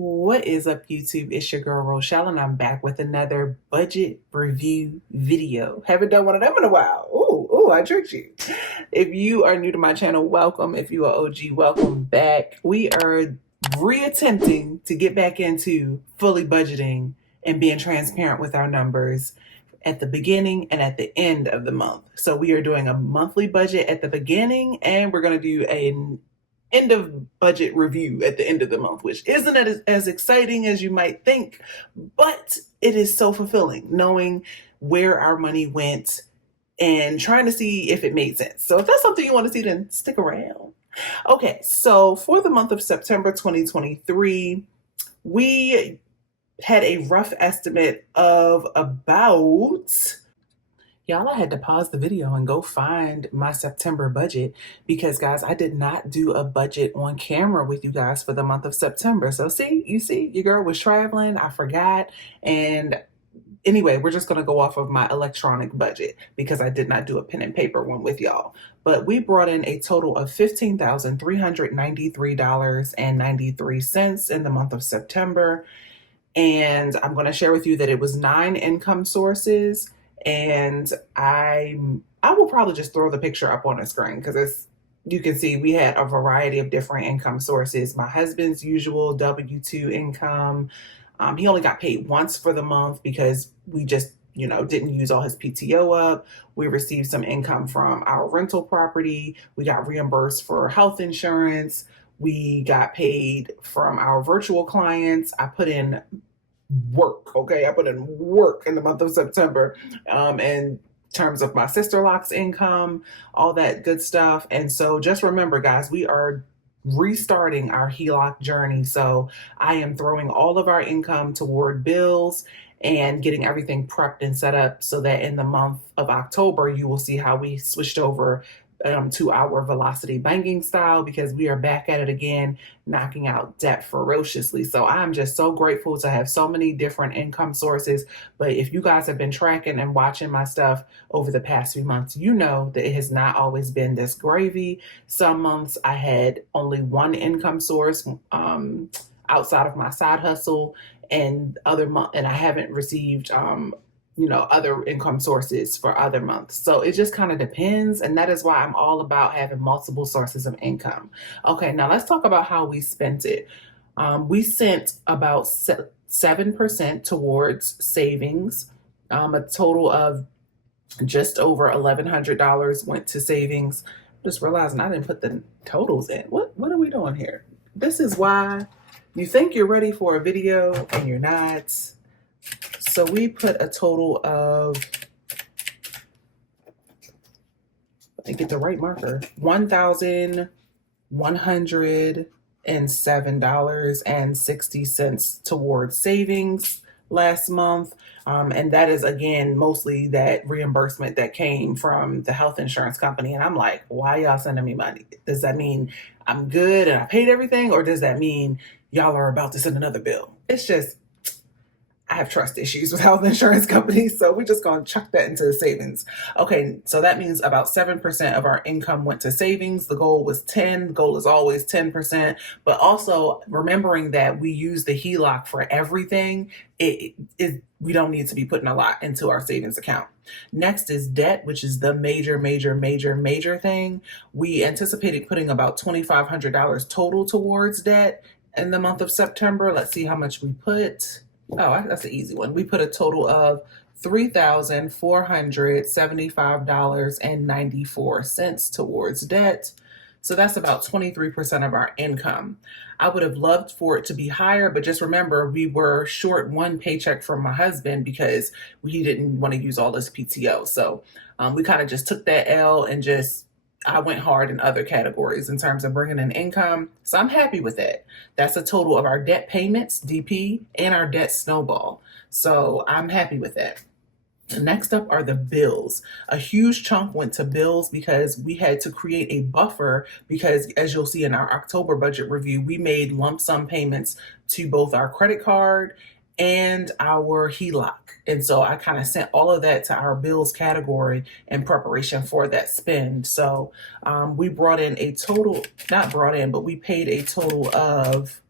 What is up, YouTube? It's your girl Rochelle, and I'm back with another budget review video. Haven't done one of them in a while. Ooh, I tricked you. If you are new to my channel, welcome. If you are OG, welcome back. We are reattempting to get back into fully budgeting and being transparent with our numbers at the beginning and at the end of the month. So we are doing a monthly budget at the beginning, and we're going to do an end of budget review at the end of the month, which isn't as exciting as you might think, but it is so fulfilling knowing where our money went and trying to see if it made sense. So if that's something you want to see, then stick around. Okay, so for the month of September 2023, we had a rough estimate of about... Y'all, I had to pause the video and go find my September budget because, guys, I did not do a budget on camera with you guys for the month of September. So you see, your girl was traveling. I forgot. And anyway, we're just going to go off of my electronic budget because I did not do a pen and paper one with y'all. But we brought in a total of $15,393.93 in the month of September. And I'm going to share with you that it was 9 income sources. And I will probably just throw the picture up on the screen because as you can see, we had a variety of different income sources. My husband's usual W-2 income. He only got paid once for the month because we just, didn't use all his PTO up. We received some income from our rental property. We got reimbursed for health insurance. We got paid from our virtual clients. I put in work. Okay, I put in work in the month of September in terms of my sister-loc's income, all that good stuff. And so just remember, guys, we are restarting our HELOC journey. So I am throwing all of our income toward bills and getting everything prepped and set up so that in the month of October, you will see how we switched over to our velocity banking style because we are back at it again, knocking out debt ferociously. So I'm just so grateful to have so many different income sources. But if you guys have been tracking and watching my stuff over the past few months, you know that it has not always been this gravy. Some months I had only one income source outside of my side hustle, and I haven't received other income sources for other months. So it just kind of depends. And that is why I'm all about having multiple sources of income. Okay, now let's talk about how we spent it. We sent about 7% towards savings. A total of just over $1,100 went to savings. Just realizing I didn't put the totals in. What are we doing here? This is why you think you're ready for a video and you're not. So we put a total of, let me get the right marker, $1,107.60 towards savings last month. And that is, again, mostly that reimbursement that came from the health insurance company. And I'm like, why y'all sending me money? Does that mean I'm good and I paid everything? Or does that mean y'all are about to send another bill? It's just, I have trust issues with health insurance companies, so we're just going to chuck that into the savings. Okay, so that means about 7% of our income went to savings. The goal was 10. The goal is always 10%. But also remembering that we use the HELOC for everything, we don't need to be putting a lot into our savings account. Next is debt, which is the major thing. We anticipated putting about $2,500 total towards debt in the month of September. Let's see how much we put. Oh, that's an easy one. We put a total of $3,475.94 towards debt. So that's about 23% of our income. I would have loved for it to be higher, but just remember, we were short one paycheck from my husband because he didn't want to use all this PTO. So we kind of just took that L and I went hard in other categories in terms of bringing in income. So I'm happy with that. That's a total of our debt payments, DP, and our debt snowball. So I'm happy with that. Next up are the bills. A huge chunk went to bills because we had to create a buffer because, as you'll see in our October budget review, we made lump sum payments to both our credit card and our HELOC. And so I kind of sent all of that to our bills category in preparation for that spend. So we paid a total of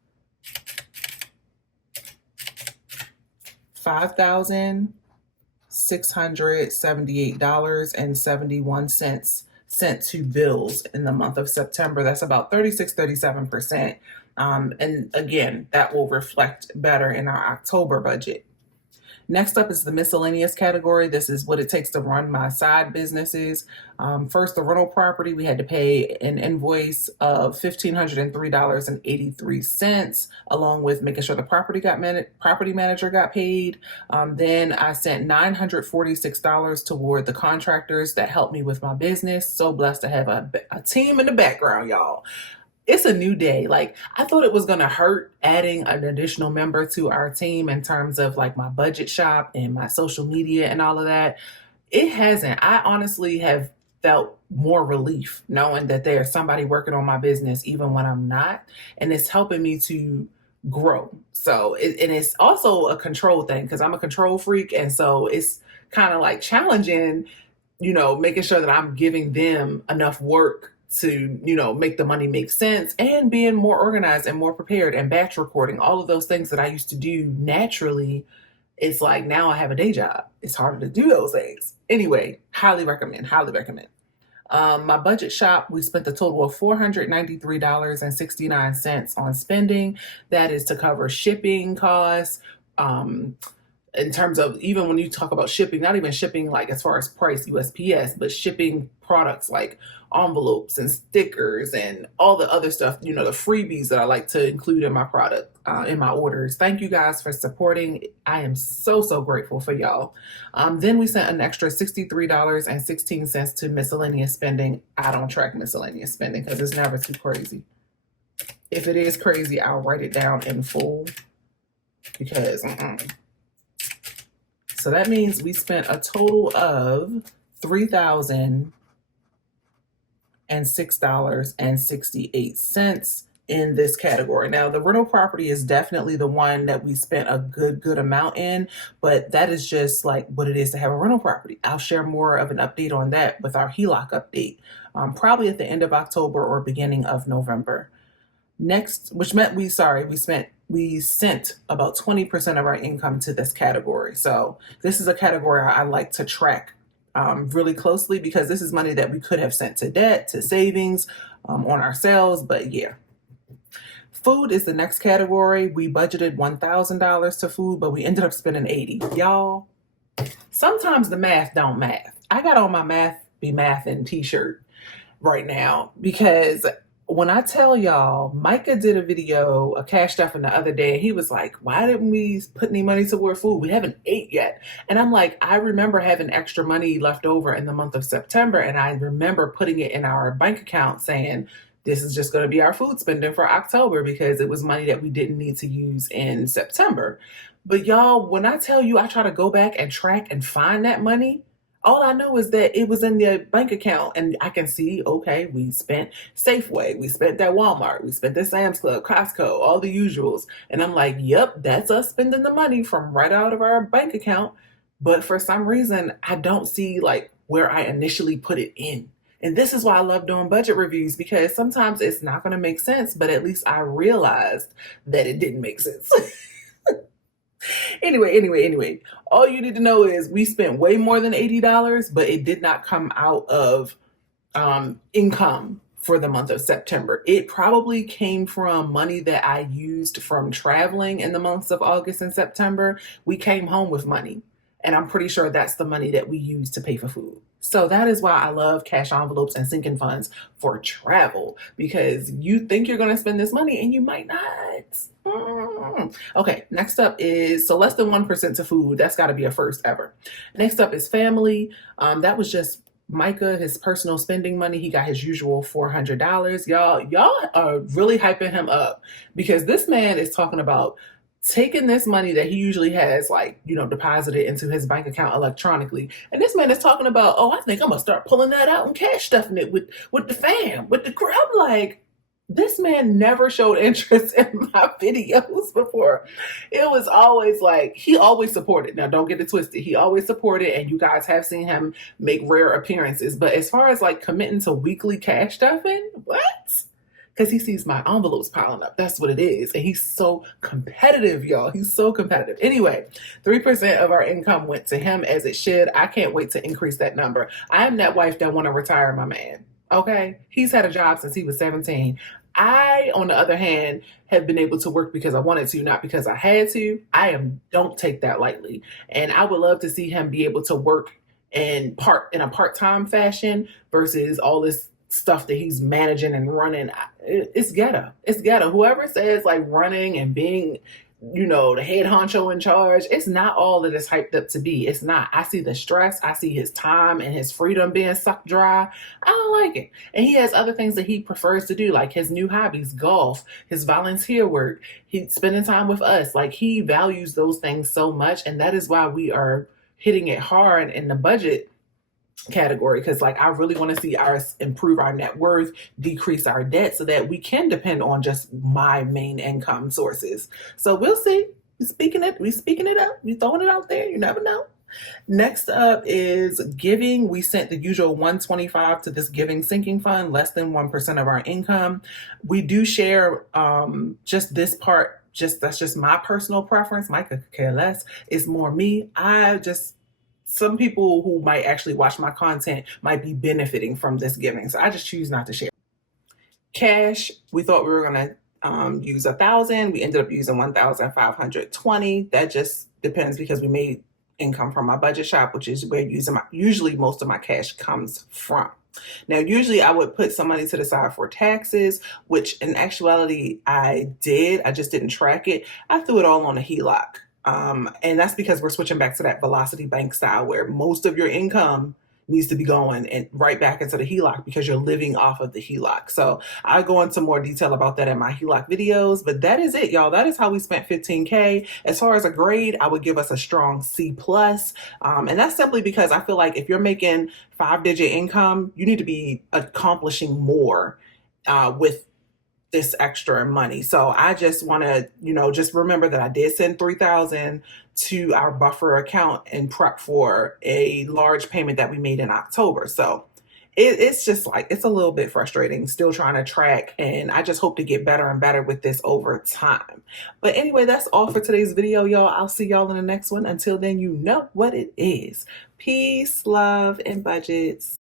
$5,678.71 sent to bills in the month of September. That's about 37%. And again, that will reflect better in our October budget. Next up is the miscellaneous category. This is what it takes to run my side businesses. First, the rental property, we had to pay an invoice of $1,503.83, along with making sure the property manager got paid. Then I sent $946 toward the contractors that helped me with my business. So blessed to have a team in the background, y'all. It's a new day. Like, I thought it was going to hurt adding an additional member to our team in terms of like my budget shop and my social media and all of that. It hasn't. I honestly have felt more relief knowing that there's somebody working on my business even when I'm not. And it's helping me to grow. So, and it's also a control thing because I'm a control freak. And so it's kind of like challenging, making sure that I'm giving them enough work to, make the money make sense, and being more organized and more prepared, and batch recording, all of those things that I used to do naturally. It's like now I have a day job. It's harder to do those things. Anyway, highly recommend. My budget shop, we spent a total of $493.69 on spending. That is to cover shipping costs, in terms of, even when you talk about shipping, not even shipping like as far as price USPS, but shipping products like envelopes and stickers and all the other stuff, the freebies that I like to include in my product, in my orders. Thank you guys for supporting. I am so grateful for y'all. Then we sent an extra $63.16 to miscellaneous spending. I don't track miscellaneous spending because it's never too crazy. If it is crazy, I'll write it down in full because So that means we spent a total of $3,006.68 in this category. Now, the rental property is definitely the one that we spent a good amount in, but that is just like what it is to have a rental property. I'll share more of an update on that with our HELOC update, probably at the end of October or beginning of November. Next, which meant we sent about 20% of our income to this category. So this is a category I like to track really closely because this is money that we could have sent to debt, to savings, on ourselves. But yeah. Food is the next category. We budgeted $1,000 to food, but we ended up spending $80. Y'all, sometimes the math don't math. I got on my math be mathin' t-shirt right now because when I tell y'all, Micah did a video, a cash stuffing the other day, and he was like, why didn't we put any money toward food? We haven't ate yet. And I'm like, I remember having extra money left over in the month of September, and I remember putting it in our bank account saying, this is just going to be our food spending for October because it was money that we didn't need to use in September. But y'all, when I tell you I try to go back and track and find that money, all I know is that it was in the bank account and I can see, okay, we spent Safeway, we spent that Walmart, we spent the Sam's Club, Costco, all the usuals. And I'm like, yep, that's us spending the money from right out of our bank account. But for some reason, I don't see like where I initially put it in. And this is why I love doing budget reviews, because sometimes it's not going to make sense, but at least I realized that it didn't make sense. Anyway, all you need to know is we spent way more than $80, but it did not come out of income for the month of September. It probably came from money that I used from traveling in the months of August and September. We came home with money, and I'm pretty sure that's the money that we used to pay for food. So that is why I love cash envelopes and sinking funds for travel, because you think you're going to spend this money and you might not. Okay, next up is, so less than 1% to food. That's got to be a first ever. Next up is family. That was just Micah, his personal spending money. He got his usual $400. Y'all are really hyping him up because this man is talking about taking this money that he usually has, like, deposited into his bank account electronically. And this man is talking about, oh, I think I'm going to start pulling that out and cash stuffing it with the fam, with the crew. I'm like, this man never showed interest in my videos before. It was always like, he always supported. Now, don't get it twisted. He always supported, and you guys have seen him make rare appearances. But as far as like committing to weekly cash stuffing, what? because he sees my envelopes piling up. That's what it is. And he's so competitive, y'all. He's so competitive. Anyway, 3% of our income went to him, as it should. I can't wait to increase that number. I am that wife that want to retire my man. Okay? He's had a job since he was 17. I, on the other hand, have been able to work because I wanted to, not because I had to. Don't take that lightly. And I would love to see him be able to work in a part-time fashion versus all this stuff that he's managing and running. It's ghetto. It's ghetto. Whoever says like running and being, the head honcho in charge, it's not all that it's hyped up to be. It's not. I see the stress. I see his time and his freedom being sucked dry. I don't like it. And he has other things that he prefers to do, like his new hobbies, golf, his volunteer work, he's spending time with us. Like, he values those things so much. And that is why we are hitting it hard in the budget category, because like I really want to see us improve our net worth, decrease our debt, so that we can depend on just my main income sources. So we'll see. We speaking it up, we throwing it out there, you never know. Next up is giving. We sent the usual $125 to this giving sinking fund, less than 1% of our income. We do share just this part, that's just my personal preference. Micah could care less. It's more me. Some people who might actually watch my content might be benefiting from this giving. So I just choose not to share. Cash, we thought we were going to use 1,000. We ended up using 1,520. That just depends because we made income from my budget shop, which is where usually most of my cash comes from. Now, usually I would put some money to the side for taxes, which in actuality I did. I just didn't track it. I threw it all on a HELOC. And that's because we're switching back to that velocity bank style where most of your income needs to be going and right back into the HELOC because you're living off of the HELOC. So I'll go into more detail about that in my HELOC videos, but that is it, y'all. That is how we spent $15K. As far as a grade, I would give us a strong C+. And that's simply because I feel like if you're making 5-digit income, you need to be accomplishing more with this extra money. So I just want to, just remember that I did send 3,000 to our buffer account and prep for a large payment that we made in October. So it's just like, it's a little bit frustrating still trying to track, and I just hope to get better and better with this over time. But anyway, that's all for today's video, y'all. I'll see y'all in the next one. Until then, you know what it is. Peace, love, and budgets.